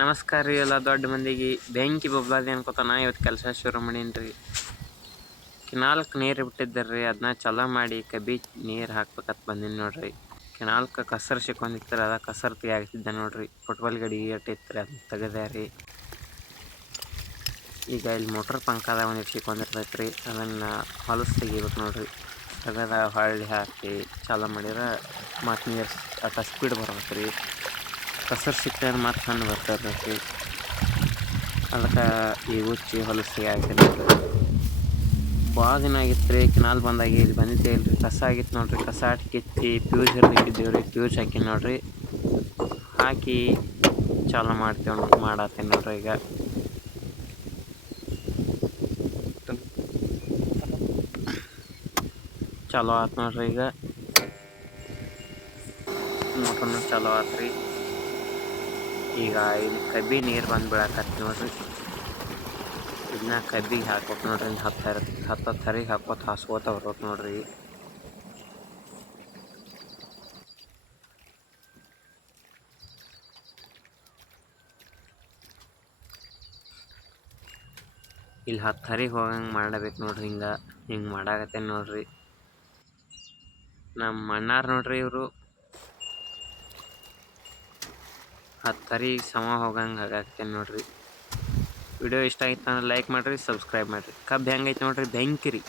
ನಮಸ್ಕಾರ ರೀ ಎಲ್ಲ ದೊಡ್ಡ ಮಂದಿಗೆ. ಬೆಂಕಿ ಬಬ್ಲಾದಿ ನಾ ಇವತ್ತು ಕೆಲಸ ಶುರು ಮಾಡೀನಿ ರೀ ನಾಲ್ಕು ನೀರು ಬಿಟ್ಟಿದ್ದಾರೆ ರೀ ಅದನ್ನ ಚಲೋ ಮಾಡಿ ಕಬ್ಬಿ ನೀರು ಹಾಕ್ಬೇಕಂತ ಬಂದೀನಿ ನೋಡ್ರಿ. ಕಿನಾಲ್ಕ ಕಸರ್ ಸಿಕ್ಕೊಂಡಿತ್ತು ಅದ ಕಸರ್ ತೆಗಿಯಾಗ್ತಿದ್ದೆ ನೋಡ್ರಿ. ಫುಟ್ಬಾಲ್ ಗಡಿ ಇಟ್ಟಿತ್ತು ರೀ ಅದನ್ನ ತೆಗೆದೆ ರೀ. ಈಗ ಇಲ್ಲಿ ಮೋಟ್ರ್ ಪಂಕ್ ಅದ ಒಂದಿಟ್ಟು ಸಿಕ್ಕೊಂಡಿರ್ತೈತೆ ರೀ ಅದನ್ನು ಹೊಲಸು ತೆಗಿಬೇಕು ನೋಡ್ರಿ. ತೆಗೆದ ಹೊಳ್ಳಿ ಹಾಕಿ ಚಾಲೂ ಮಾಡಿದ್ರೆ ಮತ್ತು ನೀರು ಅಟ ಸ್ಪೀಡ್ ಬರ್ಬೇಕು ರೀ ಕಸರ್ ಸಿಕ್ಕರೆ ಮತ್ತೆ ಹಣ್ಣು ಬರ್ತೈತಿ ಅದಕ್ಕೆ ಈ ಉಚ್ಚಿ ಹೊಲಸಿ ಹಾಕಿ ಭಾಳ ದಿನ ಆಗಿತ್ತು ರೀ, ಕಿನಾಲ್ ಬಂದಾಗಿ. ಇಲ್ಲಿ ಬಂದಿದ್ದೆ ಇಲ್ರಿ. ಕಸ ಆಗಿತ್ತು ನೋಡ್ರಿ. ಕಸ ಹಾಕಿ ಕಿತ್ತಿ ಪ್ಯೂಜ್ ಹಿಡಿದಿಟ್ಟಿದ್ದೇವೆ ರೀ. ಪ್ಯೂಸ್ ಹಾಕಿ ನೋಡ್ರಿ. ಹಾಕಿ ಚಾಲು ಮಾಡ್ತೇವೆ ನೋಡಿ ಮಾಡತ್ತೀನಿ ನೋಡ್ರಿ ಈಗ. ಚಾಲು ಆತು ನೋಡ್ರಿ ಈಗ. ಮೋಟ್ರನ್ನು ಚಲೋ ಆತ್ರಿ ಈಗ ಇಲ್ಲಿ ಕಬ್ಬಿ ನೀರು ಬಂದು ಬೀಳಕತ್ತಿ ನೋಡ್ರಿ. ಇದನ್ನ ಕಬ್ಬಿಗೆ ಹಾಕೋತ್ ನೋಡ್ರಿ, ಹಿಂಗೆ ಹತ್ತು ಹರಿ, ಹತ್ತು ಹತ್ತು ಹಾಕೋತ ಹಾಸ್ಕೋತ ನೋಡ್ರಿ. ಇಲ್ಲಿ ಹತ್ತು ಹರಿಗೆ ಹೋಗಂಗೆ ಮಾಡಬೇಕು ನೋಡ್ರಿ, ಹಿಂಗೆ ಹಿಂಗೆ ಮಾಡಾಕತ್ತೇನೆ ನೋಡ್ರಿ. ನಮ್ಮ ಅಣ್ಣಾರು ನೋಡ್ರಿ ಇವರು. ಹತ್ತು ಹರಿಗೆ ಸಮ ಹೋಗಂಗೆ ಹಾಗಾಗ್ತೇನೆ ನೋಡಿರಿ. ವಿಡಿಯೋ ಇಷ್ಟ ಆಗಿತ್ತು ಅಂದ್ರೆ ಲೈಕ್ ಮಾಡಿರಿ ಸಬ್ಸ್ಕ್ರೈಬ್ ಮಾಡಿರಿ. ಕಬ್ಬು ಹೆಂಗೈತೆ ನೋಡಿರಿ? ಬೆಂಕಿ ರೀ